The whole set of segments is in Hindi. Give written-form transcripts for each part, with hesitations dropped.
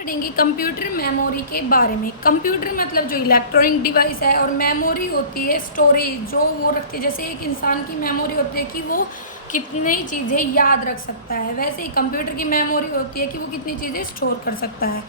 पढ़ेंगे कंप्यूटर मेमोरी के बारे में। कंप्यूटर मतलब जो इलेक्ट्रॉनिक डिवाइस है, और मेमोरी होती है स्टोरेज, जो वो रखते हैं। जैसे एक इंसान की मेमोरी होती है कि वो कितनी चीज़ें याद रख सकता है, वैसे ही कंप्यूटर की मेमोरी होती है कि वो कितनी चीज़ें स्टोर कर सकता है।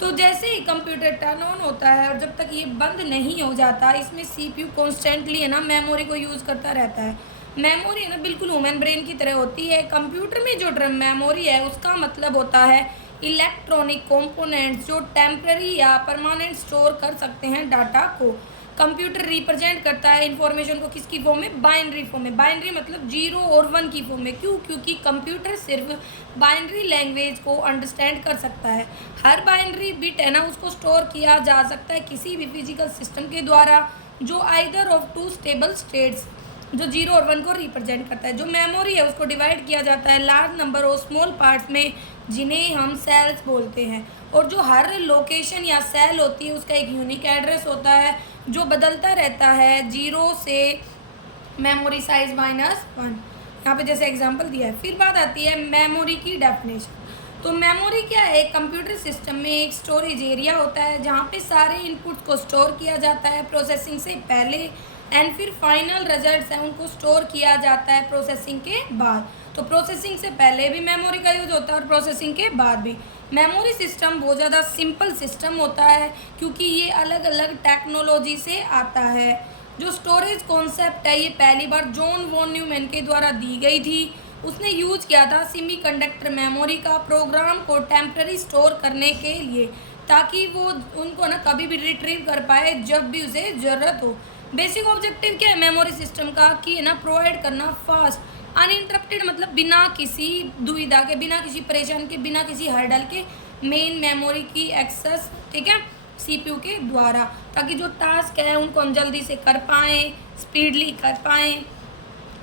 तो जैसे ही कंप्यूटर टर्न ऑन होता है और जब तक ये बंद नहीं हो जाता, इसमें सीपीयू कॉन्स्टेंटली है ना मेमोरी को यूज़ करता रहता है। मेमोरी है ना बिल्कुल ह्यूमन ब्रेन की तरह होती है। कंप्यूटर में जो मेमोरी है उसका मतलब होता है इलेक्ट्रॉनिक कंपोनेंट्स जो टेम्पररी या परमानेंट स्टोर कर सकते हैं डाटा को। कंप्यूटर रिप्रेजेंट करता है इंफॉर्मेशन को किसकी फॉर्म में? बाइनरी फॉर्म में। बाइनरी मतलब 0 और 1 की फॉर्म में। क्यों? क्योंकि कंप्यूटर सिर्फ बाइनरी लैंग्वेज को अंडरस्टैंड कर सकता है। हर बाइनरी बिट है ना उसको स्टोर किया जा सकता है किसी भी फिजिकल सिस्टम के द्वारा, जो either of two stable states, जो 0 और 1 को रिप्रेजेंट करता है। जो मेमोरी है उसको डिवाइड किया जाता है large number of small parts में, जिन्हें हम सेल्स बोलते हैं। और जो हर लोकेशन या सेल होती है उसका एक यूनिक एड्रेस होता है जो बदलता रहता है 0 से मेमोरी साइज -1। यहाँ पे जैसे एग्जांपल दिया है। फिर बात आती है मेमोरी की डेफिनेशन। तो मेमोरी क्या है? कंप्यूटर सिस्टम में एक स्टोरेज एरिया होता है जहाँ पे सारे इनपुट्स को स्टोर किया जाता है प्रोसेसिंग से पहले, एंड फिर फाइनल रिजल्ट्स हैं उनको स्टोर किया जाता है प्रोसेसिंग के बाद। तो प्रोसेसिंग से पहले भी मेमोरी का यूज होता है और प्रोसेसिंग के बाद भी। मेमोरी सिस्टम बहुत ज़्यादा सिंपल सिस्टम होता है क्योंकि ये अलग अलग टेक्नोलॉजी से आता है। जो स्टोरेज कॉन्सेप्ट है ये पहली बार जॉन वॉन न्यूमैन के द्वारा दी गई थी। उसने यूज किया था सेमीकंडक्टर मेमोरी का प्रोग्राम को टेम्पररी स्टोर करने के लिए, ताकि वो उनको ना कभी भी रिट्रीव कर पाए जब भी उसे ज़रूरत हो। बेसिक ऑब्जेक्टिव क्या है मेमोरी सिस्टम का? कि है ना प्रोवाइड करना फास्ट अनइंटरप्टेड, मतलब बिना किसी दुविधा के, बिना किसी परेशान के, बिना किसी हर्डल के मेन मेमोरी की एक्सेस, ठीक है, सीपीयू के द्वारा, ताकि जो टास्क है उनको हम जल्दी से कर पाएँ, स्पीडली कर पाएँ।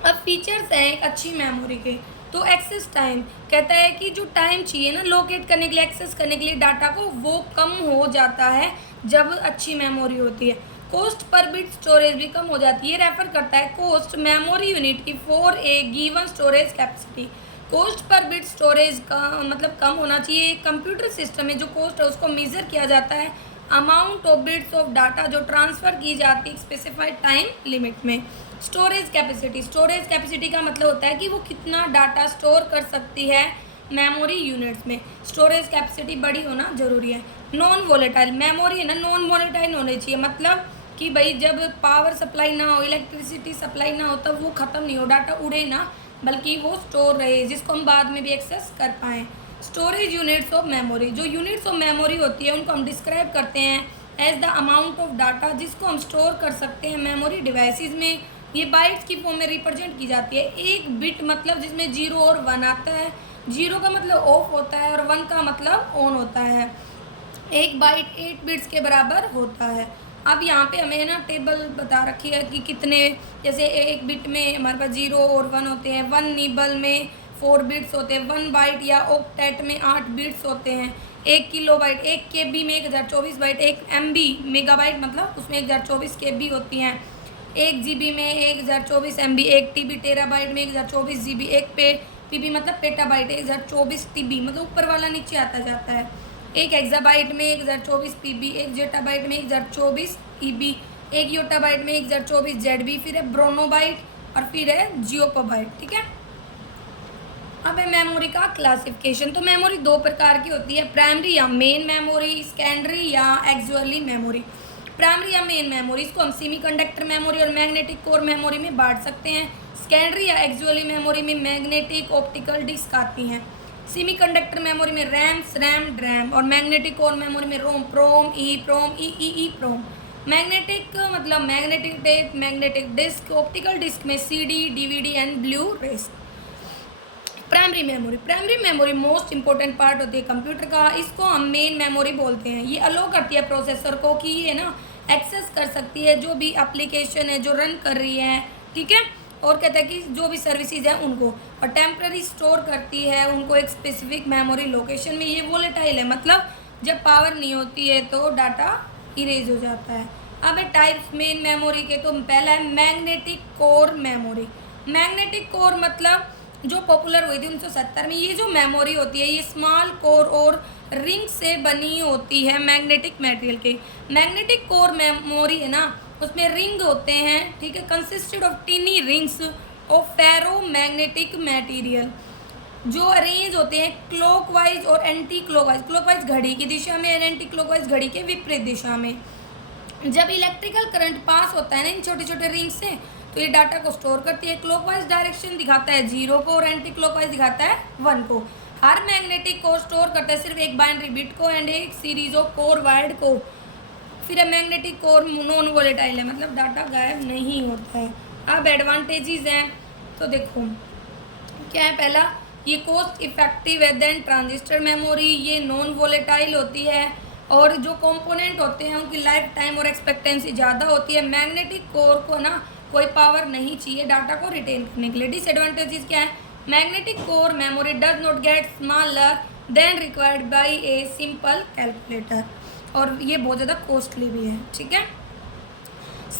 अब फीचर्स हैं एक अच्छी मेमोरी के। तो एक्सेस टाइम कहता है कि जो टाइम चाहिए ना लोकेट करने के लिए, एक्सेस करने के लिए डाटा को, वो कम हो जाता है जब अच्छी मेमोरी होती है। कॉस्ट पर बिट स्टोरेज भी कम हो जाती है। रेफर करता है कॉस्ट मेमोरी यूनिट की for a given storage capacity. Cost per bit storage का मतलब कम होना चाहिए। कंप्यूटर सिस्टम में जो कॉस्ट है उसको मेज़र किया जाता है amount of bits of data जो ट्रांसफ़र की जाती है स्पेसिफाइड टाइम लिमिट में। स्टोरेज कैपेसिटी, स्टोरेज कैपेसिटी का मतलब होता है कि वो कितना डाटा स्टोर कर सकती है मेमोरी यूनिट्स में। स्टोरेज कैपेसिटी बड़ी होना जरूरी है। नॉन वोलेटाइल मेमोरी है ना, नॉन वोलेटाइल होनी चाहिए, मतलब कि भाई जब पावर सप्लाई ना हो, इलेक्ट्रिसिटी सप्लाई ना हो, तब वो ख़त्म नहीं हो, डाटा उड़े ना, बल्कि वो स्टोर रहे जिसको हम बाद में भी एक्सेस कर पाएँ। स्टोरेज यूनिट्स ऑफ मेमोरी, जो यूनिट्स ऑफ मेमोरी होती है उनको हम डिस्क्राइब करते हैं as the amount of data जिसको हम स्टोर कर सकते हैं मेमोरी डिवाइसेस में। ये बाइट्स की फॉर्म में रिप्रेजेंट की जाती है। एक बिट मतलब जिसमें 0 और 1 आता है। 0 का मतलब ऑफ होता है और 1 का मतलब ऑन होता है। एक बाइट 8 बिट्स के बराबर होता है। अब यहाँ पे हमें ना टेबल बता रखी है कि कितने, जैसे एक बिट में हमारे पास 0 और 1 होते हैं। 1 निबल में 4 बिट्स होते हैं। 1 बाइट या ऑक्टेट में 8 बिट्स होते हैं। 1 किलो बाइट, 1 KB में 1024 बाइट। 1 MB मेगाबाइट मतलब उसमें 1024 KB होती हैं। 1 GB में 1024 MB। 1 TB टेराबाइट में 1024 GB। 1 PB मतलब पेटाबाइट 1024 TB, मतलब ऊपर वाला नीचे आता जाता है। 1 एक्साबाइट में 1024 PB। 1 जेटाबाइट में 1024 EB। 1 योटाबाइट में 1024 ZB। फिर है ब्रोनोबाइट और फिर है जियोकोबाइट, ठीक है। अब है मेमोरी का क्लासिफिकेशन। तो मेमोरी 2 प्रकार की होती है, प्राइमरी या मेन मेमोरी, सेकेंडरी या एक्सुअली मेमोरी। प्राइमरी या मेन मेमोरी, इसको हम सेमीकंडक्टर मेमोरी और मैग्नेटिक कोर मेमोरी में बांट सकते हैं। सेकेंडरी या एक्सुअली मेमोरी में मैग्नेटिक ऑप्टिकल डिस्क आती हैं। सेमीकंडक्टर मेमोरी में रैम और मैग्नेटिक कोर मेमोरी में ROM, PROM, EPROM. Magnetic मतलब magnetic tape, magnetic disk. Optical disk में CD, DVD and Blu rays. Primary memory most important part होती है कंप्यूटर का। इसको हम मेन मेमोरी बोलते हैं। ये अलो करती है प्रोसेसर को कि ये ना एक्सेस कर सकती है जो भी एप्लीकेशन है जो रन कर रही है, ठीक है, और कहता है कि जो भी सर्विसेज हैं उनको, और टेम्पररी स्टोर करती है उनको एक स्पेसिफिक मेमोरी लोकेशन में। ये वोलेटाइल है, मतलब जब पावर नहीं होती है तो डाटा इरेज हो जाता है। अब है टाइप्स मेन मेमोरी के। तो पहला है magnetic core memory. Magnetic core मतलब जो पॉपुलर हुई थी 1970 में। ये जो मेमोरी होती है ये स्मॉल कोर और रिंग से बनी होती है मैग्नेटिक मटेरियल के। मैग्नेटिक कोर मेमोरी है ना, उसमें रिंग होते हैं, ठीक है, consisted of tiny rings of ferro magnetic material जो अरेंज होते हैं क्लॉकवाइज और एंटी क्लॉकवाइज। क्लॉकवाइज घड़ी की दिशा में और एंटी क्लॉकवाइज घड़ी के विपरीत दिशा में। जब इलेक्ट्रिकल करंट पास होता है ना इन छोटे छोटे रिंग से, तो ये डाटा को स्टोर करती है। क्लॉकवाइज डायरेक्शन दिखाता है 0 को और एंटी क्लॉकवाइज दिखाता है 1 को। हर मैग्नेटिक को स्टोर करता है सिर्फ एक बाइनरी बिट को एंड एक सीरीज ऑफ कोर वायर्ड को। फिर मैग्नेटिक कोर नॉन वोलेटाइल है, मतलब डाटा गायब नहीं होता है। अब एडवांटेजेस हैं तो देखो क्या है। पहला, ये कॉस्ट इफेक्टिव है देन ट्रांजिस्टर मेमोरी, ये नॉन वोलेटाइल होती है और जो कंपोनेंट होते हैं उनकी लाइफ टाइम और एक्सपेक्टेंसी ज़्यादा होती है। मैग्नेटिक कोर को ना कोई पावर नहीं चाहिए डाटा को रिटेन करने के लिए। डिसएडवांटेजेस क्या है, magnetic core memory does not gate smaller than required by a simple calculator, और ये बहुत ज़्यादा कॉस्टली भी है, ठीक है।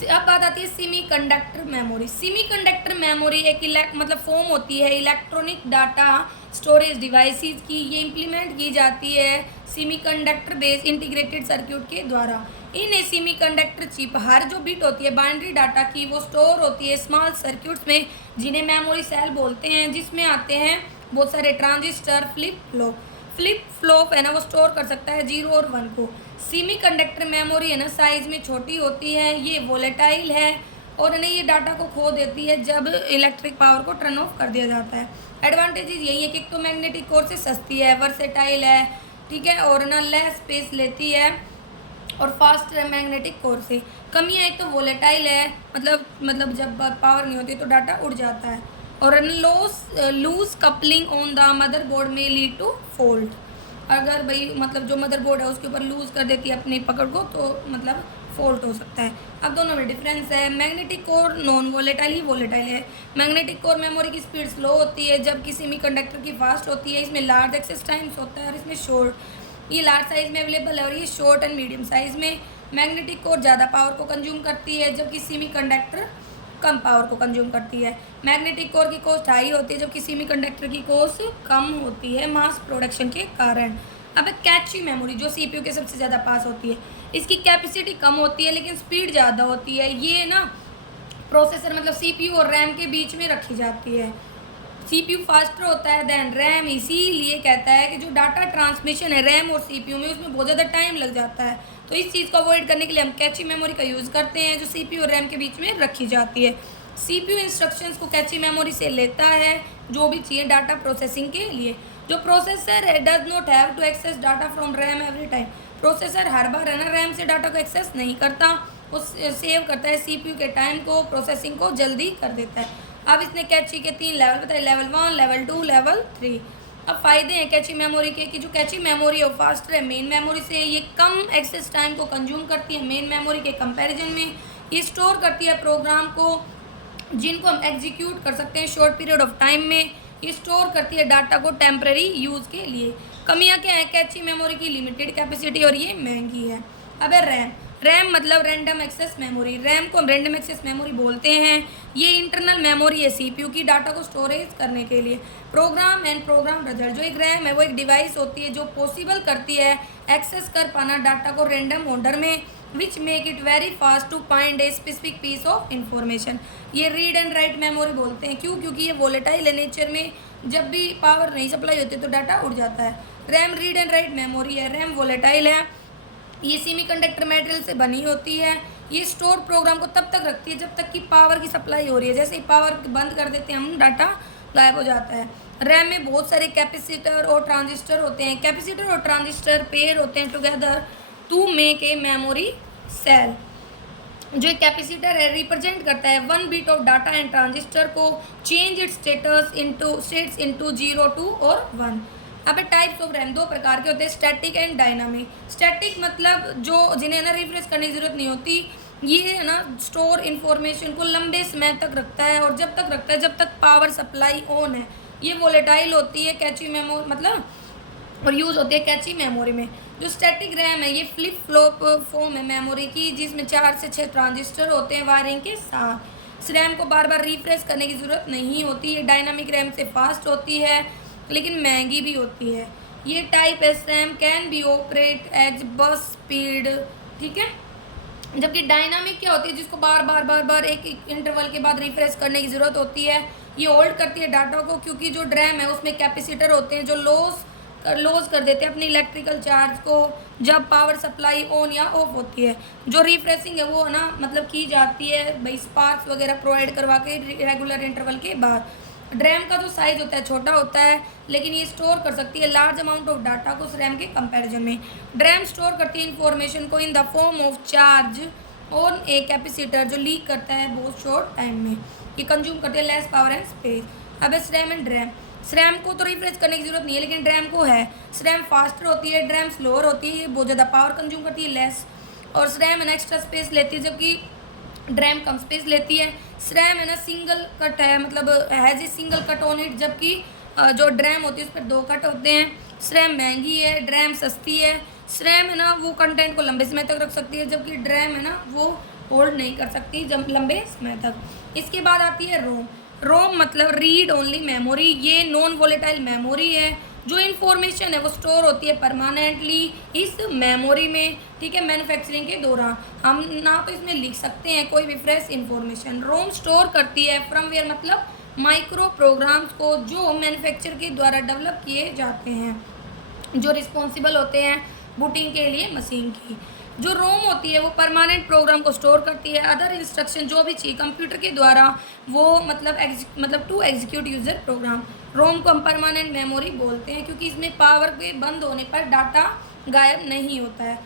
अब बात आती है सेमीकंडक्टर मेमोरी। सेमीकंडक्टर मेमोरी एक मतलब फॉर्म होती है इलेक्ट्रॉनिक डाटा स्टोरेज डिवाइसेस की। ये इम्प्लीमेंट की जाती है सेमीकंडक्टर बेस्ड इंटीग्रेटेड सर्किट के द्वारा। इन सेमीकंडक्टर चिप हर जो बिट होती है बाइनरी डाटा की वो स्टोर होती है स्मॉल सर्किट्स में जिन्हें मेमोरी सेल बोलते हैं, जिसमें आते हैं बहुत सारे ट्रांजिस्टर, फ्लिप फ्लॉप है ना, वो स्टोर कर सकता है 0 और 1 को। सेमीकंडक्टर मेमोरी है ना साइज में छोटी होती है, ये वोलेटाइल है और ना ये डाटा को खो देती है जब इलेक्ट्रिक पावर को टर्न ऑफ कर दिया जाता है। एडवांटेजेस यही है कि तो मैग्नेटिक कोर से सस्ती है, वर्सेटाइल है, ठीक है, और ना लेस स्पेस लेती है और फास्ट है मैग्नेटिक कोर से। कमियाँ एक तो वोलेटाइल है, मतलब जब पावर नहीं होती तो डाटा उड़ जाता है, और loose coupling on the motherboard में लीड टू फॉल्ट। अगर भाई मतलब जो मदरबोर्ड है उसके ऊपर लूज कर देती है अपनी पकड़ को तो मतलब फॉल्ट हो सकता है। अब दोनों में डिफरेंस है। मैग्नेटिक कोर नॉन वोलेटाइल ही वोलेटाइल है। मैग्नेटिक कोर मेमोरी की स्पीड स्लो होती है जबकि सेमीकंडक्टर की फास्ट होती है। इसमें लार्ज एक्सेस टाइम्स होता है और इसमें शॉर्ट, ये लार्ज साइज में अवेलेबल है और ये शॉर्ट एंड मीडियम साइज में। मैग्नेटिक कोर ज़्यादा पावर को कंज्यूम करती है जबकि सेमीकंडक्टर कम पावर को कंज्यूम करती है। मैग्नेटिक कोर की कॉस्ट हाई होती है जबकि सेमीकंडक्टर की कॉस्ट कम होती है मास प्रोडक्शन के कारण। अब कैची मेमोरी जो सीपीयू के सबसे ज़्यादा पास होती है, इसकी कैपेसिटी कम होती है लेकिन स्पीड ज़्यादा होती है। ये ना प्रोसेसर मतलब सीपीयू और रैम के बीच में रखी जाती है। सीपीयू फास्टर होता है देन रैम, इसीलिए कहता है कि जो डाटा ट्रांसमिशन है रैम और सीपीयू में उसमें बहुत ज़्यादा टाइम लग जाता है। तो इस चीज़ को अवॉइड करने के लिए हम कैची मेमोरी का यूज़ करते हैं जो सीपीयू और रैम के बीच में रखी जाती है। सीपीयू इंस्ट्रक्शंस को कैची मेमोरी से लेता है जो भी चाहिए डाटा प्रोसेसिंग के लिए। जो प्रोसेसर है does not have to access data from RAM every time. Processor हर बार है ना रैम से डाटा को एक्सेस नहीं करता, वो सेव करता है सीपीयू के टाइम को, प्रोसेसिंग को जल्दी कर देता है। अब इसने कैची के 3 लेवल बताए, लेवल 1, लेवल 2, लेवल 3। अब फ़ायदे हैं कैची मेमोरी के कि जो कैची मेमोरी है वो फास्टर है मेन मेमोरी से, ये कम एक्सेस टाइम को कंज्यूम करती है मेन मेमोरी के कंपैरिजन में। ये स्टोर करती है प्रोग्राम को जिनको हम एग्जीक्यूट कर सकते हैं शॉर्ट पीरियड ऑफ टाइम में। ये स्टोर करती है डाटा को टेम्परेरी यूज़ के लिए। कमियाँ क्या है, कैची मेमोरी की लिमिटेड कैपेसिटी और ये महंगी है। अब है रैम मतलब रैंडम एक्सेस मेमोरी। रैम को हम रैंडम एक्सेस मेमोरी बोलते हैं। ये इंटरनल मेमोरी है सीपीयू की डाटा को स्टोरेज करने के लिए। प्रोग्राम एंड प्रोग्राम रिजल्ट, जो एक रैम है वो एक डिवाइस होती है जो पॉसिबल करती है एक्सेस कर पाना डाटा को रैंडम ऑर्डर में, which make it very fast to find a specific piece of information. ये रीड एंड राइट मेमोरी बोलते हैं। क्यों? क्योंकि ये वोलेटाइल है नेचर में, जब भी पावर नहीं सप्लाई होती तो डाटा उड़ जाता है। RAM read and write memory है, रैम वोलेटाइल है, ये सेमीकंडक्टर मटेरियल से बनी होती है। ये स्टोर प्रोग्राम को तब तक रखती है जब तक कि पावर की सप्लाई हो रही है। जैसे ही पावर बंद कर देते हैं हम डाटा गायब हो जाता है। रैम में बहुत सारे कैपेसिटर और ट्रांजिस्टर होते हैं। कैपेसिटर और ट्रांजिस्टर पेयर होते हैं together to make a memory cell. जो एक कैपेसिटर है रिप्रेजेंट करता है 1 bit of data and transistor को चेंज इट्स स्टेट्स इनटू 0, 2 और 1। अब टाइप्स ऑफ रैम 2 प्रकार के होते हैं, स्टैटिक एंड डायनामिक। स्टैटिक मतलब जो जिन्हें ना रिफ्रेश करने की ज़रूरत नहीं होती, ये है ना स्टोर इन्फॉर्मेशन को लंबे समय तक रखता है और जब तक रखता है जब तक पावर सप्लाई ऑन है। ये वोलेटाइल होती है कैची मेमोरी मतलब और यूज़ होती है कैची मेमोरी में। जो स्टैटिक रैम है ये फ्लिप फ्लॉप फॉर्म है मेमोरी की जिसमें 4 से 6 ट्रांजिस्टर होते हैं वायरिंग के साथ। रैम को बार बार रिफ्रेश करने की ज़रूरत नहीं होती है। डायनामिक रैम से फास्ट होती है लेकिन महंगी भी होती है। ये type S RAM can be operate as bus speed, ठीक है। जबकि डायनामिक क्या होती है, जिसको बार बार एक इंटरवल के बाद रिफ्रेश करने की ज़रूरत होती है। ये होल्ड करती है डाटा को, क्योंकि जो रैम है उसमें कैपेसिटर होते हैं जो लॉस कर देते हैं अपनी इलेक्ट्रिकल चार्ज को जब पावर सप्लाई ऑन या ऑफ होती है। जो रिफ्रेशिंग है वो है ना मतलब की जाती है भाई स्पार्क्स वगैरह प्रोवाइड करवा के रेगुलर इंटरवल के बाद। रैम का जो साइज होता है छोटा होता है, लेकिन ये स्टोर कर सकती है लार्ज अमाउंट ऑफ डाटा को उस रैम के कंपैरिजन में। रैम स्टोर करती है इंफॉर्मेशन को इन the form of charge on a capacitor जो लीक करता है बहुत शॉर्ट टाइम में। ये कंज्यूम करते हैं लेस पावर एंड स्पेस। अब रैम एंड रैम, रैम को तो रिफ्रेश करने की जरूरत नहीं है लेकिन रैम को है। रैम फास्टर होती है, रैम स्लोअर होती है, ये बहुत ज़्यादा पावर कंज्यूम करती है लेस, और रैम एक्स्ट्रा स्पेस लेती है जबकि रैम कम स्पेस लेती है। रैम है ना सिंगल कट है, मतलब has a single cut on it, जबकि जो रैम होती है उस पर 2 कट होते हैं। रैम महंगी है, रैम सस्ती है। रैम है ना वो कंटेंट को लंबे समय तक रख सकती है, जबकि रैम है ना वो होल्ड नहीं कर सकती जब लंबे समय तक। इसके बाद आती है रोम। रोम मतलब रीड ओनली मेमोरी। ये नॉन वोलेटाइल मेमोरी है। जो इन्फॉर्मेशन है वो स्टोर होती है परमानेंटली इस मेमोरी में, ठीक है। मैन्युफैक्चरिंग के दौरान हम ना तो इसमें लिख सकते हैं कोई भी फ्रेश इन्फॉर्मेशन। रोम स्टोर करती है फर्मवेयर मतलब माइक्रो प्रोग्राम्स को जो मैन्युफैक्चर के द्वारा डेवलप किए जाते हैं, जो रिस्पॉन्सिबल होते हैं बूटिंग के लिए मशीन की। जो रोम होती है वो परमानेंट प्रोग्राम को स्टोर करती है। अदर इंस्ट्रक्शन जो भी चाहिए कंप्यूटर के द्वारा वो मतलब टू एग्जीक्यूट यूजर प्रोग्राम। रोम को हम परमानेंट मेमोरी बोलते हैं क्योंकि इसमें पावर के बंद होने पर डाटा गायब नहीं होता है।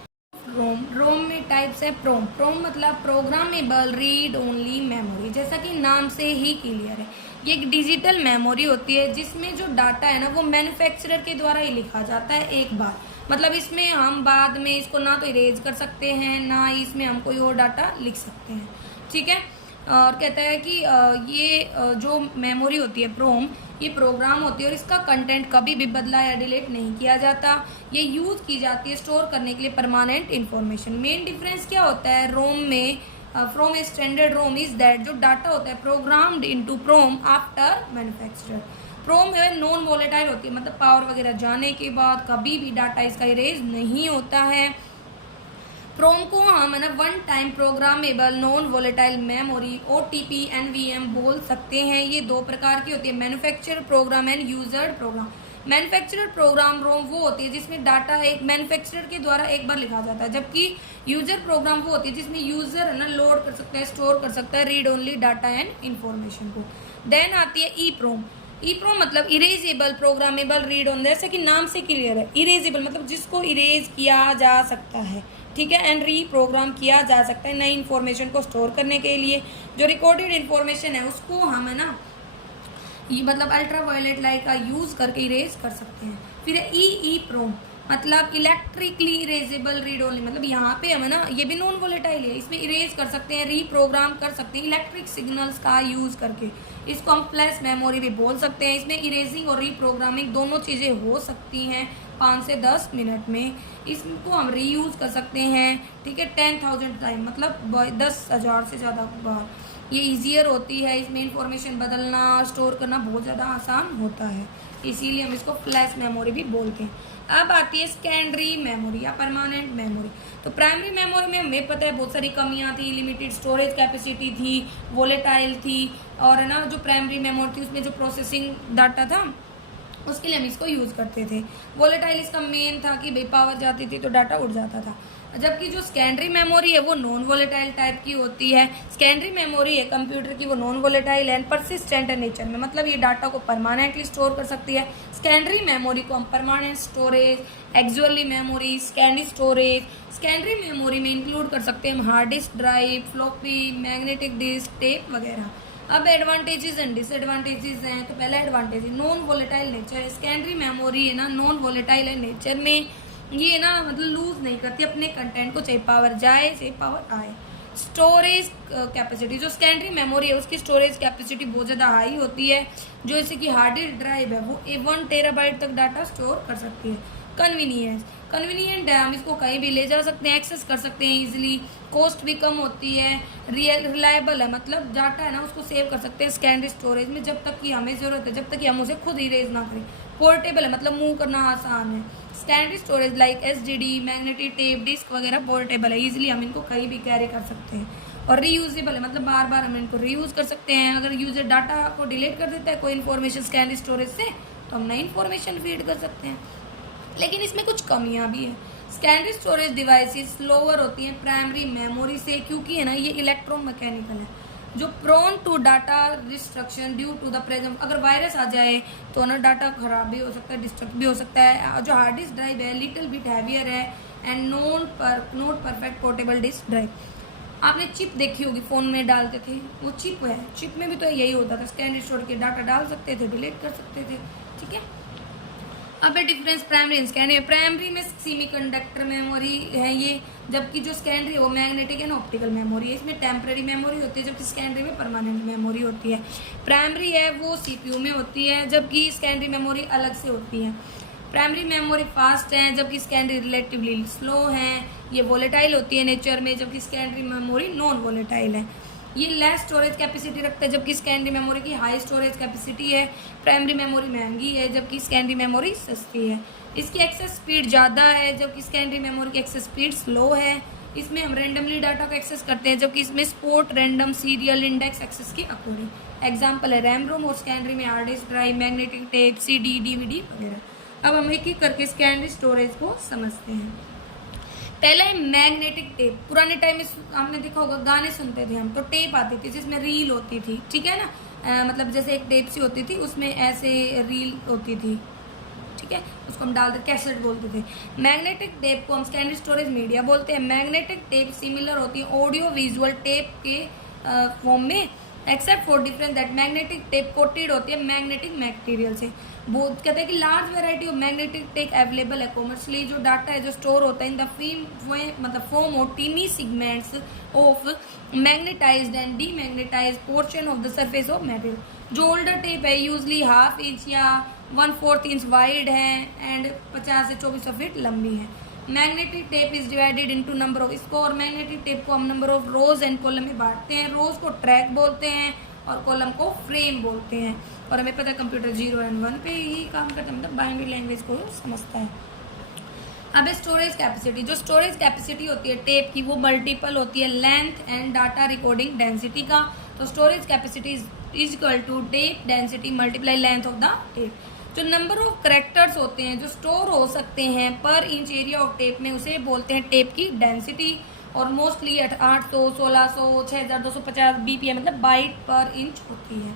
रोम में टाइप्स है प्रोम मतलब प्रोग्रामेबल रीड ओनली मेमोरी, जैसा कि नाम से ही क्लियर है। ये एक डिजिटल मेमोरी होती है जिसमें जो डाटा है ना वो मैन्युफैक्चरर के द्वारा ही लिखा जाता है एक बार, मतलब इसमें हम बाद में इसको ना तो इरेज कर सकते हैं ना इसमें हम कोई और डाटा लिख सकते हैं, ठीक है। और कहता है कि ये जो मेमोरी होती है प्रोम, ये प्रोग्राम होती है और इसका कंटेंट कभी भी बदला या डिलीट नहीं किया जाता। ये यूज़ की जाती है स्टोर करने के लिए परमानेंट इन्फॉर्मेशन। मेन डिफरेंस क्या होता है रोम में from a standard ROM is that जो डाटा होता है programmed into PROM after manufacturer. PROM है नॉन वोलेटाइल होती है, मतलब पावर वगैरह जाने के बाद कभी भी डाटा इसका इरेज नहीं होता है। प्रोम को हम है ना one time programmable non volatile memory OTP NVM बोल सकते हैं। ये 2 प्रकार की होती है, manufacturer program and user program. Manufacturer program ROM वो होती है जिसमें डाटा एक मैन्युफैक्चरर के द्वारा एक बार लिखा जाता है, जबकि यूजर प्रोग्राम वो होती है जिसमें यूजर है ना लोड कर सकता है, स्टोर कर सकता है read only data and information को। देन आती है ई प्रोम मतलब इरेजेबल प्रोग्रामेबल रीड ऑन, जैसे कि नाम से क्लियर है। इरेजेबल मतलब जिसको इरेज किया जा सकता है, ठीक है, एंड रीप्रोग्राम किया जा सकता है नई इन्फॉर्मेशन को स्टोर करने के लिए। जो रिकॉर्डेड इन्फॉर्मेशन है उसको हम है ना ये मतलब अल्ट्रा वायलेट लाइट का यूज़ करके इरेज कर सकते हैं। फिर ई प्रोम मतलब इलेक्ट्रिकली इरेजेबल रीड ओनली, मतलब यहाँ पे हम है ना ये भी नॉन वोलेटाइल है, इसमें इरेज कर सकते हैं रीप्रोग्राम कर सकते हैं इलेक्ट्रिक सिग्नल्स का यूज़ करके। इसको हम फ्लैश मेमोरी भी बोल सकते हैं। इसमें इरेजिंग और रीप्रोग्रामिंग दोनों चीज़ें हो सकती हैं 5 से 10 मिनट में। इसको हम रीयूज़ कर सकते हैं, ठीक है, 10,000 टाइम मतलब 10,000 से ज़्यादा बार। ये ईजियर होती है, इसमें इंफॉर्मेशन बदलना स्टोर करना बहुत ज़्यादा आसान होता है, इसीलिए हम इसको फ्लैश मेमोरी भी बोलते हैं। अब आती है सेकेंडरी मेमोरी या परमानेंट मेमोरी। तो प्राइमरी मेमोरी में हमें पता है बहुत सारी कमियां थी, लिमिटेड स्टोरेज कैपेसिटी थी, वोलेटाइल थी, और है ना जो प्राइमरी मेमोरी थी उसमें जो प्रोसेसिंग डाटा था उसके लिए हम इसको यूज़ करते थे। वोलेटाइल इसका मेन था कि भाई पावर जाती थी तो डाटा उड़ जाता था, जबकि जो सेकेंडरी मेमोरी है वो नॉन वोलेटाइल टाइप की होती है। सेकेंडरी मेमोरी है कंप्यूटर की वो non volatile and persistent nature में, मतलब ये डाटा को परमानेंटली स्टोर कर सकती है। सेकेंडरी मेमोरी को हम permanent storage, actually memory, secondary storage, secondary memory में इंक्लूड कर सकते हैं hard disk drive, floppy, magnetic disk, tape वगैरह। अब एडवांटेजेस एंड डिसएडवांटेजेस हैं। तो पहला एडवांटेज है non volatile nature. Secondary memory है ना नॉन वोलेटाइल है नेचर में, ये ना मतलब लूज नहीं करती अपने कंटेंट को, चाहे पावर जाए चाहे पावर आए। स्टोरेज कैपेसिटी, जो सेकेंडरी मेमोरी है उसकी स्टोरेज कैपेसिटी बहुत ज़्यादा हाई होती है, जो जैसे कि हार्ड डिस्क ड्राइव है वो 1 टेराबाइट तक डाटा स्टोर कर सकती है। कन्वीनियंस, कन्वीनियंट है, हम इसको कहीं भी ले जा सकते हैं, एक्सेस कर सकते हैं इजीली, कॉस्ट भी कम होती है, रिलायबल है, मतलब डाटा है ना उसको सेव कर सकते हैं सेकेंडरी स्टोरेज में जब तक कि हमें ज़रूरत है, जब तक कि हम उसे खुद इरेज ना करें। पोर्टेबल है, मतलब मूव करना आसान है। Secondary storage like SSD, magnetic tape, disk वगैरह पोर्टेबल है, ईजिली हम इनको कहीं भी कैरी कर सकते हैं। और रीयूजेबल है, मतलब बार बार हम इनको रीयूज़ कर सकते हैं। अगर यूजर डाटा को डिलीट कर देता है कोई इन्फॉर्मेशन सेकेंडरी स्टोरेज से, तो हम नई इन्फॉर्मेशन फीड कर सकते हैं। लेकिन इसमें कुछ कमियां भी हैं। सेकेंडरी स्टोरेज डिवाइसेस स्लोअर होती हैं प्राइमरी मेमोरी से, क्योंकि है ना ये इलेक्ट्रोमैकेनिकल है, जो prone to data destruction due to the presence. अगर वायरस आ जाए तो ना डाटा खराब भी हो सकता है, डिस्ट्रक्ट भी हो सकता है। जो हार्ड डिस्क ड्राइव है लिटिल बिट हैवियर है and not perfect portable disk drive. आपने चिप देखी होगी, फ़ोन में डालते थे, वो चिप है, चिप में भी तो यही होता था, सेकेंडरी स्टोरेज के डाटा डाल सकते थे, डिलीट कर सकते थे, ठीक है। अब है difference primary and secondary. Primary में सेमीकंडक्टर मेमोरी है ये, जबकि जो सेकेंडरी है वो मैग्नेटिक एंड ऑप्टिकल मेमोरी है। इसमें टेम्पररी मेमोरी होती है, जबकि सेकेंडरी में परमानेंट मेमोरी होती है। प्राइमरी है वो CPU में होती है, जबकि सेकेंडरी मेमोरी अलग से होती है। प्राइमरी मेमोरी फास्ट है, जबकि सेकेंडरी रिलेटिवली स्लो है। ये वोलेटाइल होती है नेचर में, जबकि सेकेंडरी मेमोरी नॉन वोलेटाइल है। ये लेस स्टोरेज कैपेसिटी रखता है, जबकि सेकेंडरी मेमोरी की हाई स्टोरेज कैपेसिटी है। प्राइमरी मेमोरी महंगी है, जबकि सेकेंडरी मेमोरी सस्ती है। इसकी एक्सेस स्पीड ज़्यादा है, जबकि सेकेंडरी मेमोरी की एक्सेस स्पीड स्लो है। इसमें हम रैंडमली डाटा को एक्सेस करते हैं, जबकि इसमें support random serial index access के अकॉर्डिंग। एग्जाम्पल है रैम रोम, और सेकेंडरी में hard disk drive, magnetic tape, CD, DVD वगैरह। अब हम एक एक करके सेकेंडरी स्टोरेज को समझते हैं। पहला है मैग्नेटिक टेप। पुराने टाइम में आपने देखा होगा गाने सुनते थे हम, तो टेप आती थी जिसमें रील होती थी, ठीक है ना, मतलब जैसे एक टेप सी होती थी, उसमें ऐसे रील होती थी, ठीक है, उसको हम डालते कैसेट बोलते थे। मैग्नेटिक टेप को हम सेकेंडरी स्टोरेज मीडिया बोलते हैं। मैग्नेटिक टेप सिमिलर होती है ऑडियो विजुअल टेप के फॉर्म में, except for difference that magnetic tape coated होती है मैग्नेटिक मटेरियल से। वो कहते हैं कि large variety of magnetic tape available है कॉमर्शियली। जो डाटा है जो स्टोर होता है in the form of tiny segments of magnetized and demagnetized portion of the surface of metal. जो ओल्डर टेप है यूजली 1/2 इंच या 1/4 इंच वाइड है एंड 50 से 2400 फीट लंबी है। Magnetic tape is divided into number of, इसको और मैग्नेटिक टेप को हम number of rose and column में बांटते हैं। रोज को ट्रैक बोलते हैं और कॉलम को फ्रेम बोलते हैं। और हमें पता है कंप्यूटर 0 और 1 पे ही काम करता है, मतलब बाइनरी लैंग्वेज को समझता है। अब स्टोरेज कैपेसिटी। जो स्टोरेज कैपेसिटी होती है टेप की वो मल्टीपल होती है length and data recording density का। तो storage capacity is equal to tape density multiply length of the tape. जो नंबर ऑफ करेक्टर्स होते हैं जो स्टोर हो सकते हैं पर इंच एरिया ऑफ टेप में, उसे बोलते हैं टेप की डेंसिटी। और मोस्टली 800, 1600, 6250 BPM मतलब बाइट पर इंच होती है।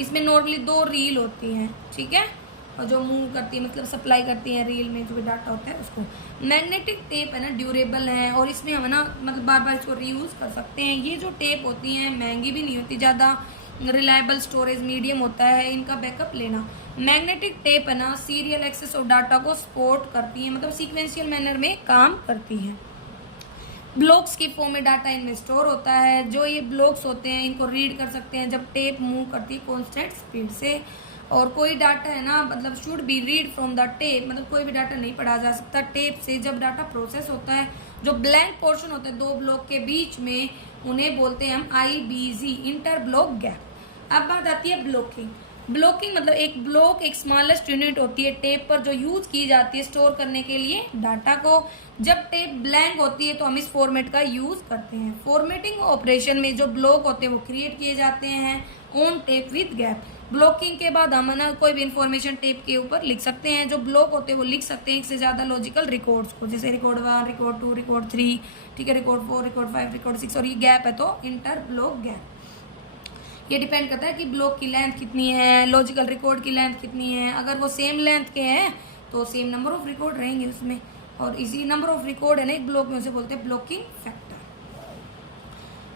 इसमें नॉर्मली 2 रील होती हैं, ठीक है, और जो मूव करती है मतलब सप्लाई करती है रील में जो भी डाटा होता है उसको। मैग्नेटिक टेप है ना ड्यूरेबल है, और इसमें हम ना मतलब बार बार इसको रीयूज़ कर सकते हैं। ये जो टेप होती हैं महंगी भी नहीं होती ज़्यादा, रिलायबल स्टोरेज मीडियम होता है इनका बैकअप लेना। मैग्नेटिक टेप है ना सीरियल एक्सेस ऑफ डाटा को सपोर्ट करती है, मतलब सीक्वेंशियल मैनर में काम करती है। ब्लॉक्स की फॉर्म में डाटा इनमें स्टोर होता है। जो ये ब्लॉक्स होते हैं इनको रीड कर सकते हैं जब टेप मूव करती है कॉन्स्टेंट स्पीड से। और कोई डाटा है ना मतलब should be read from the tape, मतलब कोई भी डाटा नहीं पढ़ा जा सकता टेप से जब डाटा प्रोसेस होता है। जो ब्लैंक पोर्शन होते हैं 2 ब्लॉक के बीच में, उन्हें बोलते हैं हम IBG, इंटर ब्लॉक गैप। अब बात आती है ब्लॉकिंग। ब्लॉकिंग मतलब एक ब्लॉक एक स्मॉलेस्ट यूनिट होती है टेप पर जो यूज की जाती है स्टोर करने के लिए डाटा को। जब टेप ब्लैंक होती है तो हम इस फॉर्मेट का यूज करते हैं। फॉर्मेटिंग ऑपरेशन में जो ब्लॉक होते हैं वो क्रिएट किए जाते हैं on tape with gap. Blocking के बाद हम ना कोई भी इंफॉर्मेशन टेप के ऊपर लिख सकते हैं। जो ब्लॉक होते हैं वो लिख सकते हैं एक से ज़्यादा लॉजिकल रिकॉर्ड्स को, जैसे रिकॉर्ड 1, रिकॉर्ड 2, रिकॉर्ड 3, ठीक है, रिकॉर्ड 4, रिकॉर्ड 5, रिकॉर्ड 6। और ये गैप है तो इंटर ब्लॉक गैप। ये डिपेंड करता है कि ब्लॉक की लेंथ कितनी है, लॉजिकल रिकॉर्ड की लेंथ कितनी है। अगर वो सेम लेंथ के हैं तो सेम नंबर ऑफ रिकॉर्ड रहेंगे उसमें, और इसी नंबर ऑफ रिकॉर्ड है ना एक ब्लॉक में, उसे बोलते हैं ब्लॉकिंग फैक्टर।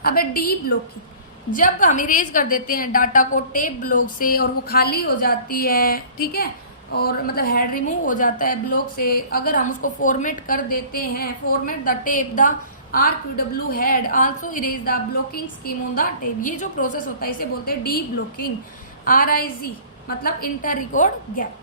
अब है डी ब्लॉकिंग। जब हम इरेज कर देते हैं डाटा को टेप ब्लॉक से और वो खाली हो जाती है, ठीक है, और मतलब हेड रिमूव हो जाता है ब्लॉक से, अगर हम उसको फॉर्मेट कर देते हैं, format the tape the RQW head also erase the blocking scheme on the tape. ये जो प्रोसेस होता है इसे बोलते हैं डी ब्लॉकिंग। RIG मतलब इंटर रिकॉर्ड गैप।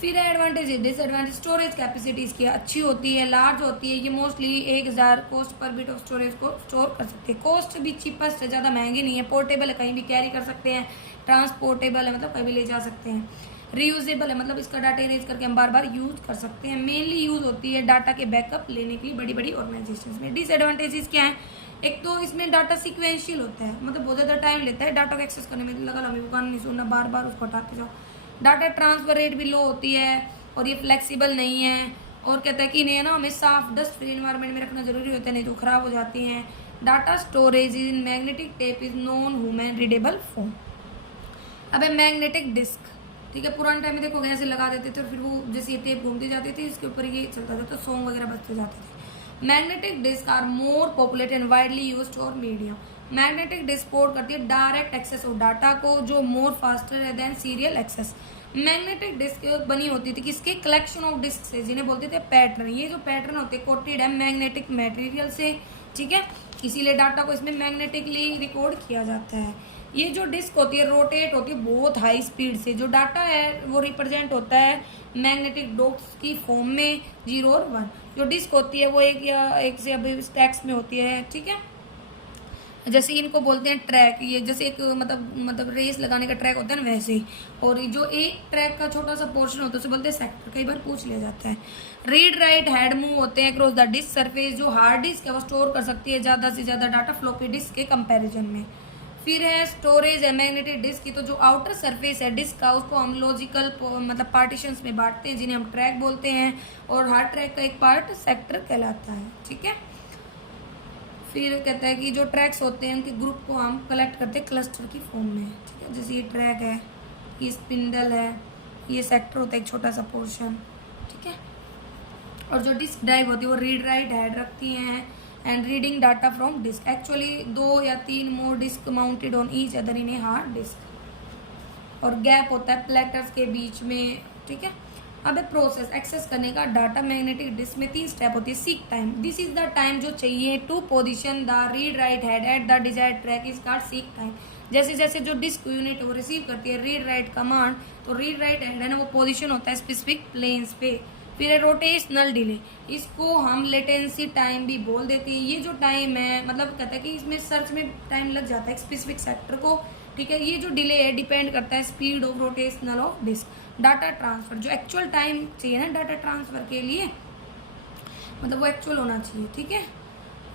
फिर एडवांटेज डिसएडवांटेज, स्टोरेज कैपेसिटी इसकी अच्छी होती है, लार्ज होती है, ये mostly 1000 cost per bit of storage को स्टोर कर सकते हैं। कॉस्ट भी चीपेस्ट है, ज़्यादा महंगे नहीं है, पोर्टेबल है, कहीं भी कैरी कर सकते हैं, ट्रांसपोर्टेबल है मतलब कहीं भी ले जा सकते हैं, रीयूजेबल है मतलब इसका डाटा इरेज करके हम बार बार यूज कर सकते हैं। मेनली यूज होती है डाटा के बैकअप लेने के लिए बड़ी बड़ी ऑर्गेनाइजेशन में। डिसएडवांटेजेस क्या है, एक तो इसमें डाटा सीक्वेंशियल होता है, मतलब बहुत ज़्यादा टाइम लेता है डाटा को एक्सेस करने में, लगा लंबी दुकान नहीं सुनना, बार बार उसको हटाते जाओ। डाटा ट्रांसफर रेट भी लो होती है और ये फ्लेक्सिबल नहीं है, और कहता है कि इन्हें ना हमें साफ डस्ट फ्री एनवायरनमेंट में रखना जरूरी होता है, नहीं तो खराब हो जाती हैं। Data storage in magnetic tape is non human readable form. अब है मैग्नेटिक डिस्क, ठीक है, पुराने टाइम में देखो ऐसे लगा देते थे और फिर वो जैसे ये टेप घूमती जाती थी इसके ऊपर ये चलता था तो सॉन्ग वगैरह बजते जाते थे। Magnetic disk are more popular and widely used for media. Magnetic disk support करती है डायरेक्ट एक्सेस ऑफ डाटा को, जो मोर फास्टर है than serial access. Magnetic disk बनी होती थी किसके, कलेक्शन ऑफ डिस्क से, जिन्हें बोलते थे पैटर्न। ये जो पैटर्न होते हैं कोटेड है मैग्नेटिक मटेरियल से, ठीक है, इसीलिए डाटा को इसमें मैग्नेटिकली रिकॉर्ड किया जाता है। ये जो डिस्क होती है रोटेट होती है बहुत हाई स्पीड से, जो डाटा है वो रिप्रेजेंट होता है मैग्नेटिक डॉट्स की फॉर्म में 0 और 1। जो डिस्क होती है वो एक से अभी स्टैक्स में होती है, ठीक है, जैसे इनको बोलते हैं ट्रैक, ये जैसे एक मतलब रेस लगाने का ट्रैक होता है ना वैसे ही। और जो एक ट्रैक का छोटा सा पोर्शन होता है उसे बोलते हैं सेक्टर, कई बार पूछ लिया जाता है। रीड राइट हेड मूव होते हैं अक्रॉस द डिस्क सरफेस, जो हार्ड डिस्क है वो स्टोर कर सकती है ज़्यादा से ज़्यादा डाटा फ्लॉपी डिस्क के कंपैरिजन में। फिर है स्टोरेज है मैग्नेटिक डिस्क की, तो जो आउटर सरफेस है डिस्क का उसको हम लॉजिकल मतलब पार्टीशंस में बांटते हैं जिन्हें हम ट्रैक बोलते हैं, और हर ट्रैक का एक पार्ट सेक्टर कहलाता है, ठीक है। फिर कहता है कि जो ट्रैक्स होते हैं उनके ग्रुप को हम कलेक्ट करते हैं क्लस्टर की फॉर्म में, ठीक है, जैसे ये ट्रैक है, ये स्पिंडल है, ये सेक्टर होता है एक छोटा सा पोर्शन, ठीक है। और जो डिस्क ड्राइव होती है वो रीड राइट हेड रखती हैं and reading data from disk. Actually 2 या 3 more disk mounted on each other in a hard disk. और गैप होता है प्लेटर्स के बीच में, ठीक है। अब प्रोसेस एक्सेस करने का डाटा मैग्नेटिक डिस्क में 3 स्टेप होती है। Seek time, this is the time जो चाहिए to position the read write head at the desired track is called seek time. जैसे जैसे जो डिस्क यूनिट वो रिसीव करती है रीड राइट कमांड, तो रीड राइट हेड है ना वो पोजीशन होता है स्पेसिफिक प्लेन्स पे। फिर है रोटेशनल डिले, इसको हम लेटेंसी टाइम भी बोल देते हैं। ये जो टाइम है मतलब कहता है कि इसमें सर्च में टाइम लग जाता है स्पेसिफिक सेक्टर को, ठीक है। ये जो डिले है डिपेंड करता है speed of rotational of disk. Data transfer, जो एक्चुअल टाइम चाहिए ना डाटा ट्रांसफर के लिए मतलब वो एक्चुअल होना चाहिए, ठीक है,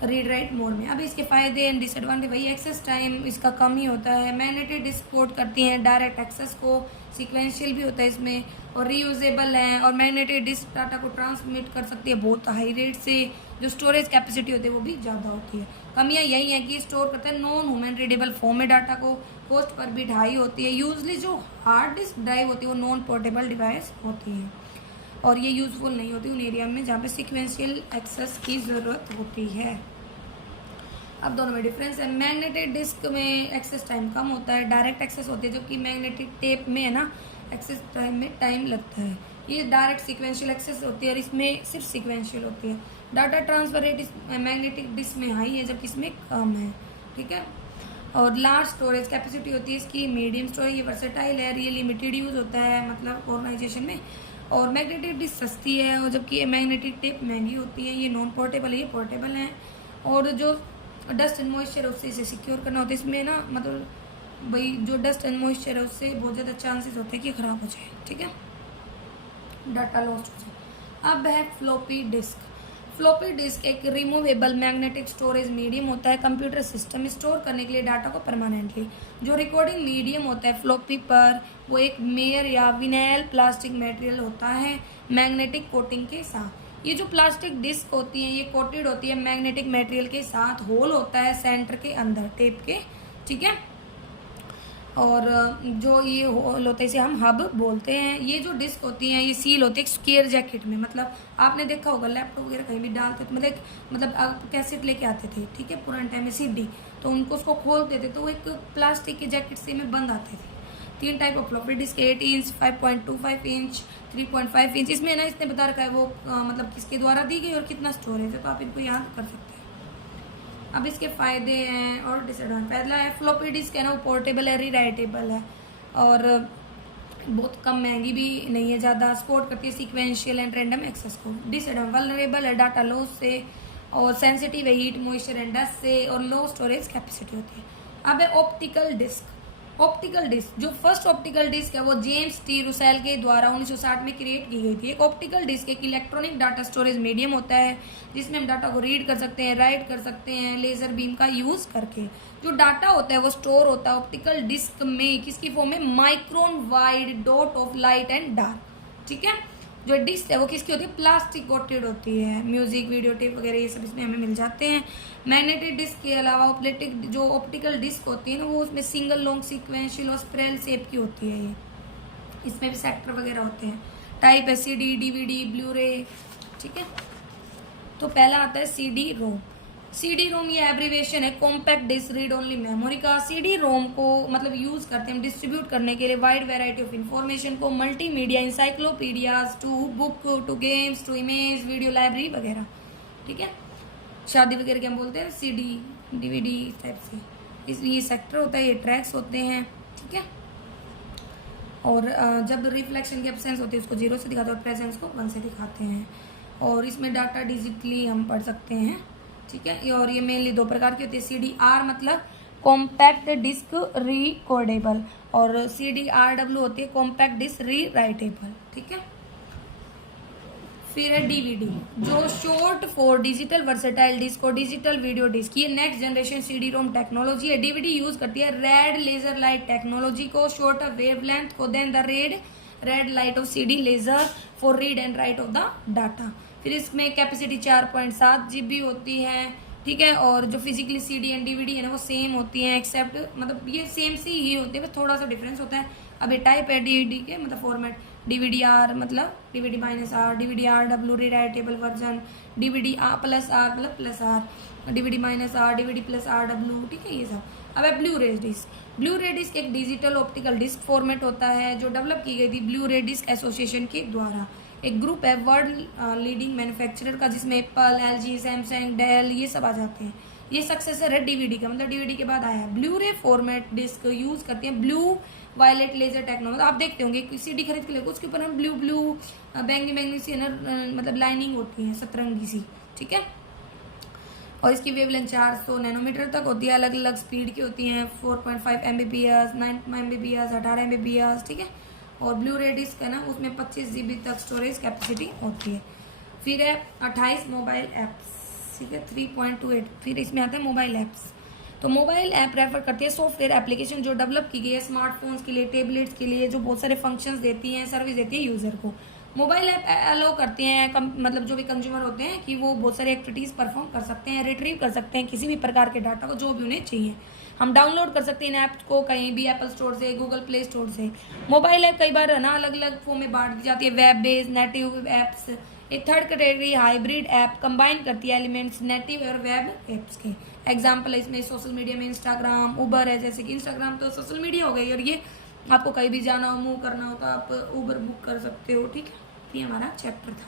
रीड राइट मोड में। अब इसके फायदे एंड डिसएडवांटेज, भाई एक्सेस टाइम इसका कम ही होता है। मैग्नेटिक डिस्क सपोर्ट करती हैं डायरेक्ट एक्सेस को, सीक्वेंशियल भी होता है इसमें, और रीयूजेबल है, और मैग्नेटिक डिस्क डाटा को ट्रांसमिट कर सकती है बहुत हाई रेट से। जो स्टोरेज कैपेसिटी होती है वो भी ज़्यादा होती है। कमियां यही है कि स्टोर करते हैं नॉन ह्यूमन रीडेबल फॉर्म में डाटा को, कॉस्ट पर बिट हाई होती है। यूजली जो हार्ड डिस्क ड्राइव होती है वो नॉन पोर्टेबल डिवाइस होती है और ये यूजफुल नहीं होती उन एरिया में जहाँ पे सीक्वेंशियल एक्सेस की ज़रूरत होती है। अब दोनों में डिफरेंस है। मैग्नेटिक डिस्क में एक्सेस टाइम कम होता है, डायरेक्ट एक्सेस होती है, जबकि मैग्नेटिक टेप में है ना एक्सेस टाइम में टाइम लगता है। ये डायरेक्ट सीक्वेंशियल एक्सेस होती है और इसमें सिर्फ सीक्वेंशियल होती है। Data transfer rate magnetic disk में हाई है जबकि इसमें कम है, ठीक है। और लार्ज स्टोरेज कैपेसिटी होती है इसकी, मीडियम स्टोरेज, ये वर्सेटाइल है, ये लिमिटेड यूज़ होता है मतलब ऑर्गेनाइजेशन में। और मैग्नेटिक डिस्क सस्ती है और जबकि ये मैग्नेटिक टेप महंगी होती है। ये नॉन पोर्टेबल है, ये पोर्टेबल है। और जो डस्ट एंड मॉइस्चर है उससे इसे सिक्योर करना होता है। इसमें ना मतलब भाई जो डस्ट एंड मॉइस्चर है उससे बहुत ज़्यादा चांसेस होते हैं कि ख़राब हो जाए, ठीक है, डाटा लॉस्ट हो जाए। अब है फ्लॉपी डिस्क। फ्लॉपी डिस्क एक रिमूवेबल मैग्नेटिक स्टोरेज मीडियम होता है कंप्यूटर सिस्टम में स्टोर करने के लिए डाटा को परमानेंटली। जो रिकॉर्डिंग मीडियम होता है फ्लॉपी पर वो एक मेयर या विनाइल प्लास्टिक मटेरियल होता है मैग्नेटिक कोटिंग के साथ। ये जो प्लास्टिक डिस्क होती है ये कोटेड होती है मैग्नेटिक मटेरियल के साथ, होल होता है सेंटर के अंदर टेप के, ठीक है। और जो ये होल होता है इसे हम हब बोलते हैं। ये जो डिस्क होती हैं ये सील होती है स्क्वायर जैकेट में, मतलब आपने देखा होगा लैपटॉप वगैरह कहीं भी डालते तो मतलब आप कैसेट लेके आते थे, ठीक है, पुराने टाइम में सीडी, तो उनको उसको खोलते थे तो वो एक प्लास्टिक के जैकेट से में बंद आते थे। 3 type of floppy disk, 8 inch, 5.25 inch, 3.5 inch. इसमें ना इसने बता रखा है वो मतलब किसके द्वारा दी गई और कितना स्टोरेज है, तो आप इनको याद कर सकते हैं। अब इसके फ़ायदे हैं और डिसएडवांटेज। पहला है फ्लॉपी डिस्क है ना वो पोर्टेबल है, रीराइटेबल है, और बहुत कम महंगी भी नहीं है, ज़्यादा सपोर्ट करती है सीक्वेंशियल एंड रैंडम एक्सेस को। डिसएडवांटेज वल्नरेबल है डाटा लॉस से, और सेंसिटिव है हीट मॉइस्चर एंड डस्ट से, और लो स्टोरेज कैपेसिटी होती है। अब है ऑप्टिकल डिस्क। ऑप्टिकल डिस्क, जो फर्स्ट ऑप्टिकल डिस्क है वो जेम्स टी रुसेल के द्वारा 1960 में क्रिएट की गई थी। एक ऑप्टिकल डिस्क एक इलेक्ट्रॉनिक डाटा स्टोरेज मीडियम होता है जिसमें हम डाटा को रीड कर सकते हैं, राइट कर सकते हैं लेजर बीम का यूज करके। जो डाटा होता है वो स्टोर होता है ऑप्टिकल डिस्क में, किसकी फॉर्म में, micron wide dot of light and dark. ठीक है, जो डिस्क है वो किसकी होती है, प्लास्टिक कोटेड होती है। म्यूजिक, वीडियो टेप वगैरह ये सब इसमें हमें मिल जाते हैं। मैग्नेटिक डिस्क के अलावा ऑप्टिक जो ऑप्टिकल डिस्क होती है ना, वो उसमें सिंगल लॉन्ग सीक्वेंशियल और स्प्रेल शेप की होती है। ये इसमें भी सेक्टर वगैरह होते हैं। टाइप है CD, DVD, ब्लूरे। ठीक है, तो पहला आता है CD रोम। CD रोम ये एब्रीवेशन है compact disk read only memory का। CD रोम को मतलब यूज करते हैं डिस्ट्रीब्यूट करने के लिए वाइड वैरायटी ऑफ इंफॉर्मेशन को, multimedia encyclopedias to book to games to image video library वगैरह। ठीक है, शादी वगैरह के हम बोलते हैं CD, DVD टाइप से। इसलिए ये सेक्टर होता है, ये ट्रैक्स होते हैं। ठीक है, और जब रिफ्लेक्शन की एब्सेंस होती है उसको 0 से दिखाते हैं और प्रेजेंस को 1 से दिखाते हैं। और इसमें डाटा डिजिटली हम पढ़ सकते हैं। ठीक है, और ये मेनली 2 प्रकार की होती है। CDR मतलब कॉम्पैक्ट डिस्क रिकॉर्डेबल, और CDRW होती है कॉम्पैक्ट डिस्क री राइटेबल। ठीक है, फिर है DVD, जो short for digital versatile disk और डिजिटल वीडियो डिस्क। ये next generation CD ROM technology है। DVD यूज करती है रेड लेजर लाइट टेक्नोलॉजी को, शॉर्टर वेवलेंथ को, than the red light of CD laser for read and write of the data. फिर इसमें कैपेसिटी 4.7 GB होती है। ठीक है, और जो फिजिकली CD एंड DVD है ना वो सेम होती हैं, एक्सेप्ट मतलब ये सेम सी ही होती है, बस थोड़ा सा डिफरेंस होता है। अब ये टाइप है DVD के मतलब फॉर्मेट, DVD-R मतलब DVD-R, DVD-RW rewritable version, DVD-R plus R मतलब plus R, DVD-R, DVD plus RW। ठीक है, ये सब। अब है ब्लू-रे डिस्क। ब्लू-रे डिस्क एक डिजिटल ऑप्टिकल डिस्क फॉर्मेट होता है जो डेवलप की गई थी ब्लू-रे डिस्क एसोसिएशन के द्वारा। एक ग्रुप है वर्ल्ड लीडिंग मैन्युफैक्चरर का जिसमें एप्पल, LG, सैमसंग, डेल ये सब आ जाते हैं। ये सक्सेसर है DVD का, मतलब DVD के बाद आया है। ब्लू-रे फॉर्मेट डिस्क यूज करते हैं ब्लू वायलेट लेजर टेक्नोलॉजी। आप देखते होंगे CD खरीद के लिए उसके ऊपर हम ब्लू बैंगनी सी ना मतलब लाइनिंग होती है सतरंगी सी। ठीक है, और इसकी वेवलेंथ 400 नैनोमीटर तक होती है। अलग अलग स्पीड की होती हैं, 4.5 Mbps, 9 Mbps, 18 Mbps। ठीक है, और ब्लू-रे डिस्क है ना उसमें 25 GB तक स्टोरेज कैपेसिटी होती है। फिर है 28 मोबाइल ऐप्स। ठीक है, 3.28। फिर इसमें आता है मोबाइल ऐप्स। तो मोबाइल ऐप रेफर करती है सॉफ्टवेयर एप्लीकेशन जो डेवलप की गई है स्मार्टफोन्स के लिए, टैबलेट्स के लिए, जो बहुत सारे फंक्शंस देती हैं, सर्विस देती है यूज़र को। मोबाइल ऐप अलाउ करती हैं मतलब जो भी कंज्यूमर होते हैं कि वो बहुत सारी एक्टिविटीज़ परफॉर्म कर सकते हैं, रिट्रीव कर सकते हैं किसी भी प्रकार के डाटा को जो भी उन्हें चाहिए। हम डाउनलोड कर सकते हैं इन ऐप्स को कहीं भी, एप्पल स्टोर से, गूगल प्ले स्टोर से। मोबाइल ऐप कई बार है ना अलग अलग फॉर्म में बांट दी जाती है, वेब बेस्ड, नेटिव ऐप्स। एक third category hybrid app combine करती है एलिमेंट्स नेटिव और वेब ऐप्स के। एग्जाम्पल है इसमें सोशल मीडिया में इंस्टाग्राम, उबर है। जैसे कि इंस्टाग्राम तो सोशल मीडिया हो गई और ये आपको कहीं भी जाना हो, मूव करना हो तो आप उबर बुक कर सकते हो। ठीक है, ये हमारा चैप्टर था।